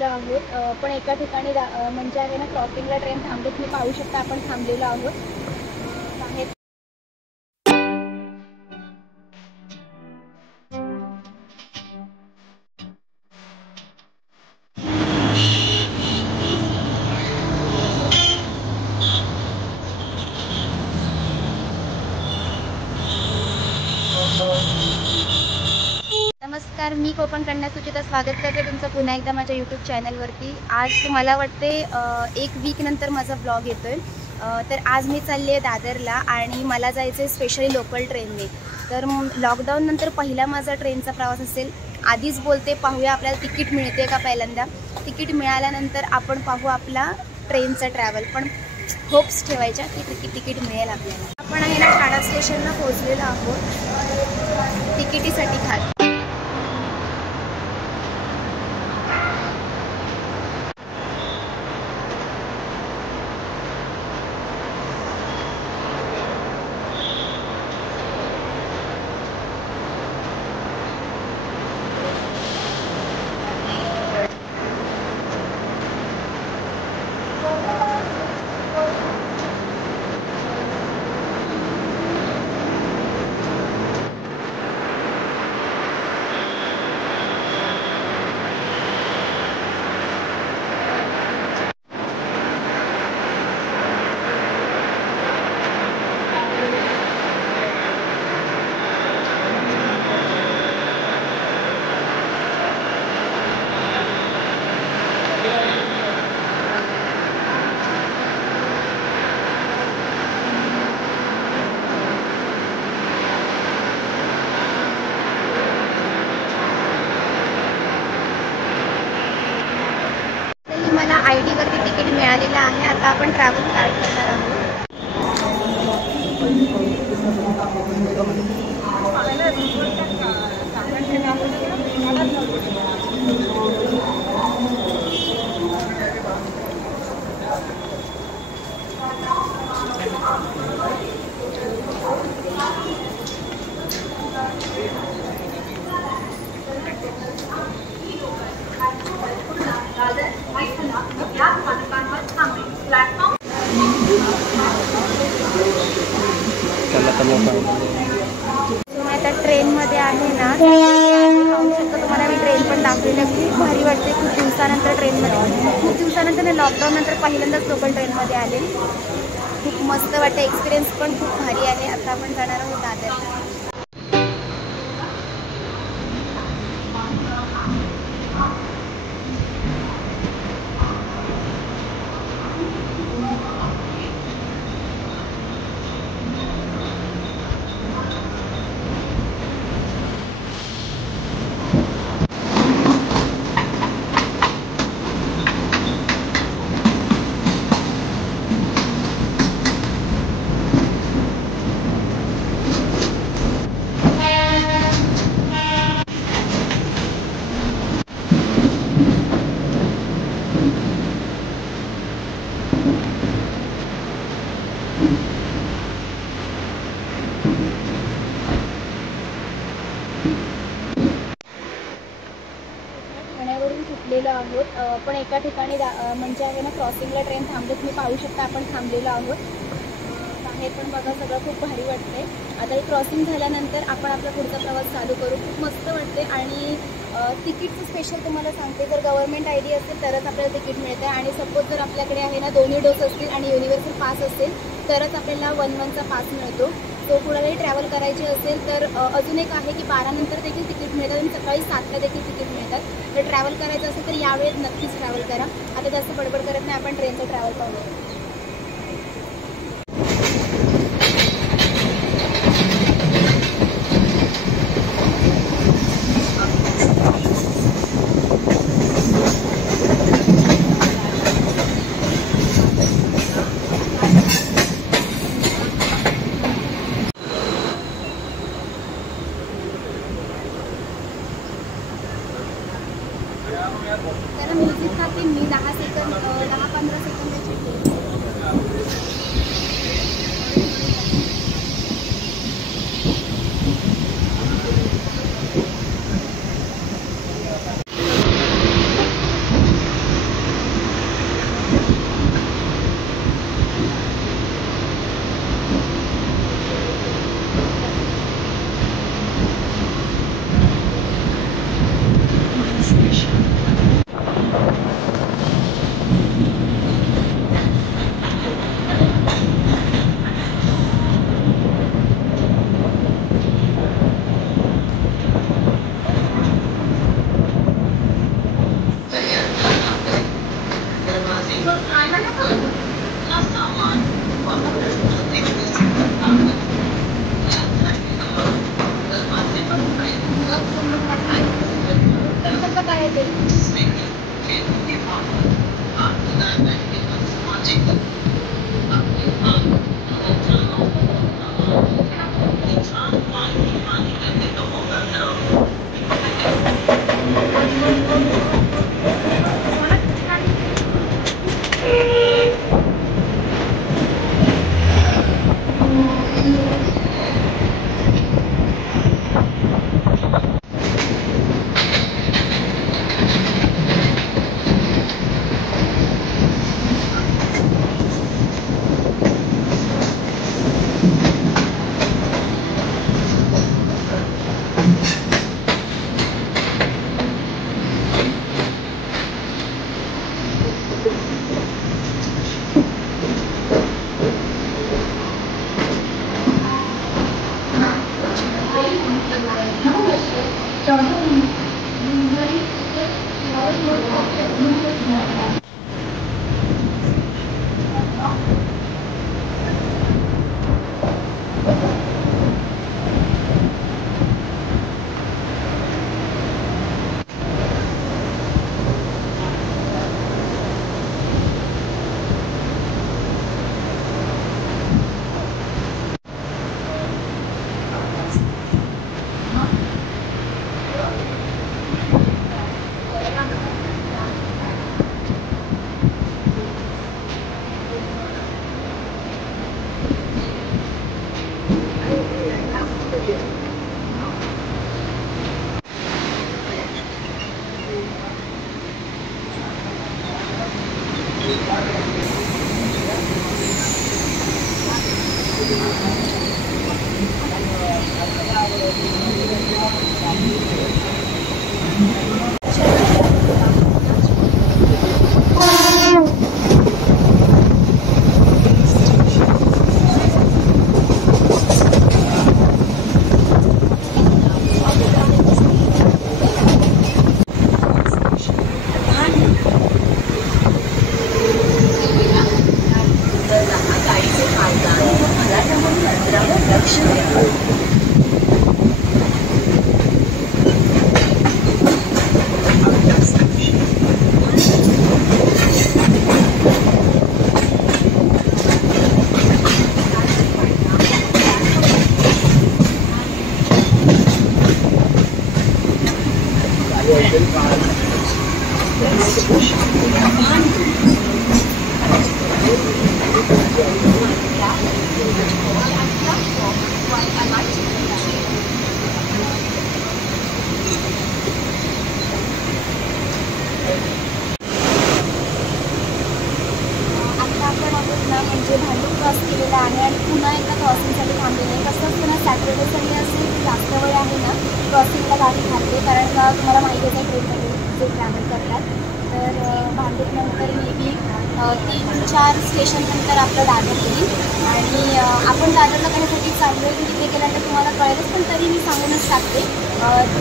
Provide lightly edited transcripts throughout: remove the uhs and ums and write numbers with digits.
थांबलेलो आहोत, पण एका ठिकाणी म्हणजे आहे ना क्रॉसिंगला ट्रेन थांबली. तुम्ही पाहू शकता आपण थांबलेलो आहोत बाहेर. नमस्कार, मी कोकण कन्या सुचिता स्वागत करते तुमचं पुन्हा एकदा माझ्या यूट्यूब चॅनलवरती. आज मला वाटते एक वीक नंतर माझा ब्लॉग येतोय. तर आज मी चालली आहे दादरला आणि मला जायचं आहे स्पेशली लोकल ट्रेनने. तर लॉकडाऊन नंतर पहिला माझा ट्रेनचा प्रवास असेल. आधीच बोलते, पाहूया आपल्याला तिकीट मिळते का. पहिल्यांदा तिकीट मिळाल्यानंतर आपण पाहू आपला ट्रेनचा ट्रॅव्हल. पण होप्स ठेवायच्या की तिकीट मिळेल आपल्याला. आपण आहे ना ठाणा स्टेशनला पोहोचलेलो आहोत तिकिटीसाठी खास. मला ID वरती तिकीट मिळालेलं आहे. आता आपण ट्रॅव्हल स्टार्ट करणार आहोत. आता ट्रेनमध्ये आहे ना, पाहू शकता तुम्हाला मी ट्रेन पण दाखवली. खूप भारी वाटते. खूप दिवसानंतर ट्रेनमध्ये, खूप दिवसानंतर लॉकडाऊन नंतर पहिल्यांदाच लोकल ट्रेनमध्ये आले. खूप मस्त वाटते. एक्सपिरियन्स पण खूप भारी आहे. आता आपण जाणार आहोत दादरला. ठाण्यावरून सुटलेलो आहोत, पण एका ठिकाणी म्हणजे आहे ना क्रॉसिंगला ट्रेन थांबली. तुम्ही पाहू शकता आपण थांबलेलो आहोत बाहेर. पण बघा सगळं खूप भारी वाटते. आता हे क्रॉसिंग झाल्यानंतर आपण आपला पुढचा प्रवास चालू करू. खूप मस्त वाटते. आणि तिकीटचं स्पेशल तुम्हाला सांगते, जर गव्हर्नमेंट ID असेल तरच आपल्याला तिकीट मिळते. आणि सपोज जर आपल्याकडे आहे ना दोन्ही डोस असतील आणि युनिव्हर्सल पास असेल तरच आपल्याला 1-1चा पास मिळतो. तो कुणालाही ट्रॅव्हल करायची असेल तर अजून एक आहे की 12 नंतर देखील तिकीट मिळतात आणि सकाळी 7ला देखील तिकीट मिळतात. तर ट्रॅव्हल करायचं असेल तर यावेळेस नक्कीच ट्रॅव्हल करा. आता जास्त बडबड करत नाही, आपण ट्रेनचं ट्रॅव्हल पाहूया. त्याला म्युझिक खाते मी 10-15 सेकंदाची. म्हणजे भांडूप क्रॉस केलेला आहे आणि पुन्हा एकदा क्रॉसिंगसाठी थांबलेलं आहे. कसं असतं ना, सॅटर्डे संडे असेल जास्त वेळ आहे ना क्रॉसिंगला गाडी थांबते, कारण का तुम्हाला माहितीच आहे ट्रेनमध्ये जे ट्रॅव्हल करतात. तर भांडूपनंतर मे बी 3-4 स्टेशननंतर आपलं दादर येईल आणि आपण दादरला कशासाठी चाललो आहे तिथे गेल्यानंतर तुम्हाला कळेलच, पण तरी मी सांगूनच टाकते.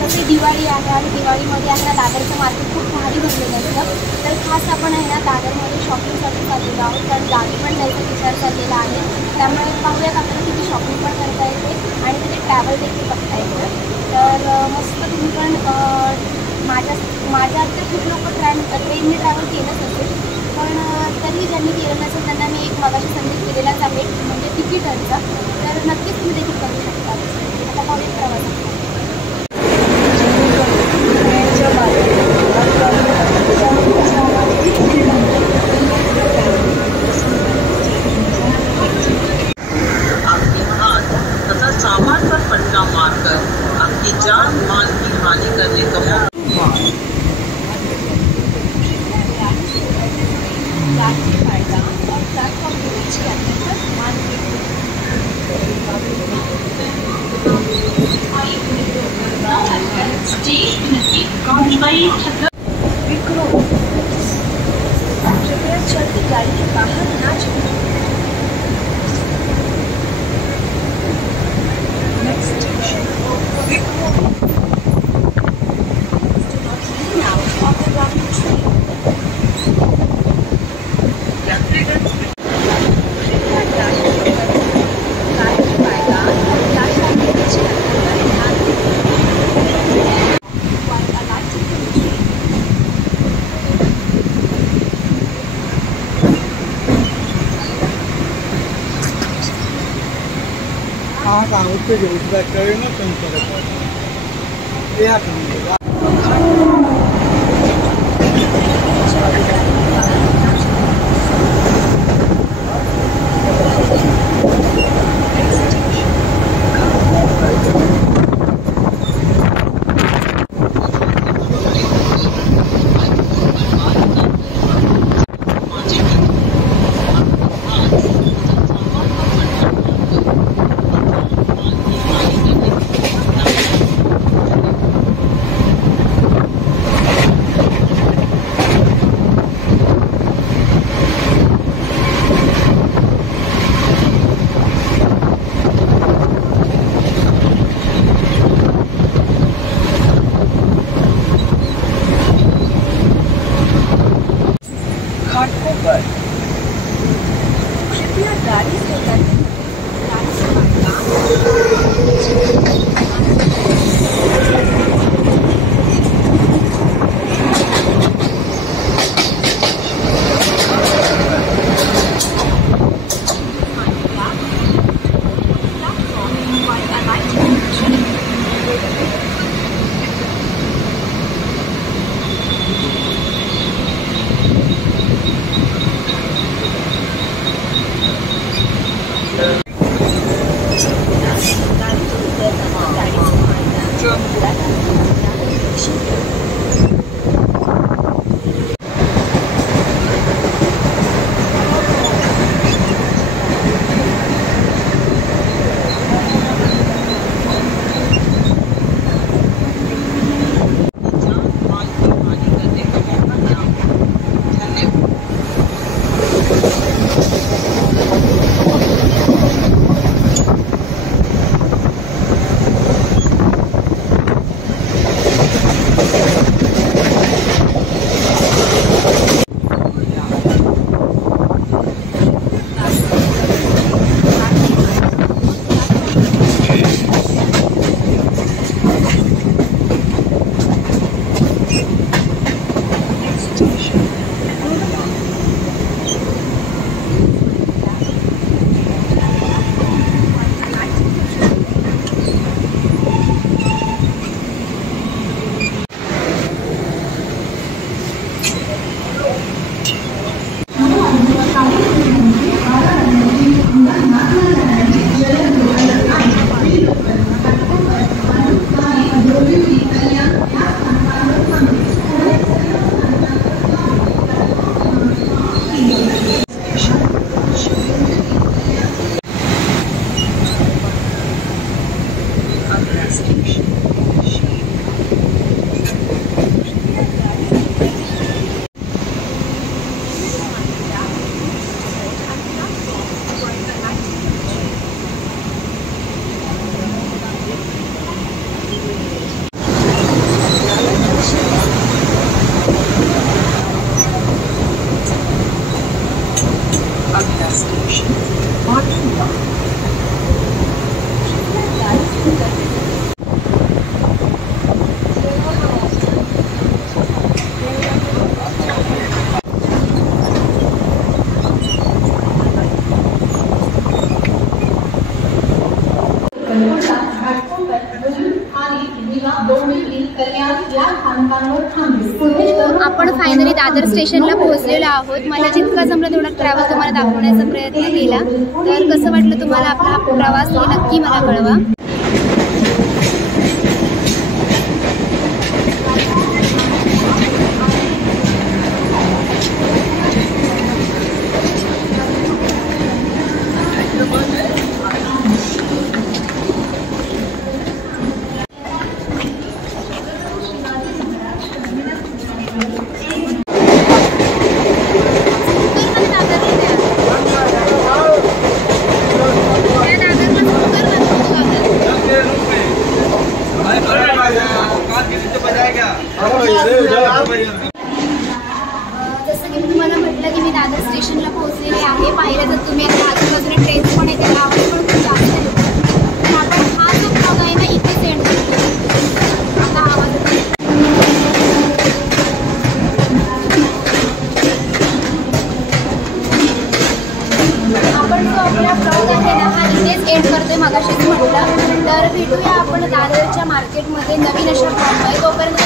तसे दिवाळी आहे आणि दिवाळीमध्ये आहे ना दादरचं मार्केट खूप भारी भरलेलं असतं. तर खास आपण आहे ना दादरमध्ये शॉपिंगसाठी चाललेलो आहोत, कारण गावी पण जायचा विचार चाललेला आहे. त्यामुळे पाहूयात आपल्याला तिथे शॉपिंग पण करता येते आणि तिथे ट्रॅव्हल देखील करता येतं. तर मस्त तुम्ही पण माझ्या आता खूप लोक ट्रेनने ट्रॅव्हल केलंच असेल, पण तरी ज्यांनी केलं नसेल त्यांना मी एक मगाशी संदेश दिलेलाच आहे, म्हणजे तिकीटांचा. तर नक्कीच तुम्ही देखील करू शकता. आता पाहूयात प्रवासात. सामान पर फटका मारकर आपकी जान माल की हानि करने का मौका कहाँ कहाँ उससे जो उसका करे ना कम करे कृपया गाड़ी से करते आपण फायनली दादर स्टेशनला पोहोचलेलो आहोत. मला जितका जमलं तेवढा ट्रॅव्हल तुम्हाला दाखवण्याचा प्रयत्न केला. तर कसं वाटलं तुम्हाला आपला हा प्रवास हे नक्की मला कळवा. जसं की मी तुम्हाला म्हटलं की मी दादर स्टेशनला पोहोचलेले आहे. पाहिलं तर तुम्ही आता आजूबाजूला ट्रेन्स पण येते, आवाज पण खूप जास्त आहे. तर आपण हा जो ब्लॉग आहे ना इथे सेंड करतो. आता आवाज आपण आपला ब्लॉग आहे ना हा इथेच एंड करतोय मगाशीच म्हटलं. तर भेटूया आपण दादरच्या मार्केटमध्ये नवीन अशा ब्लॉगमध्ये. तोपर्यंत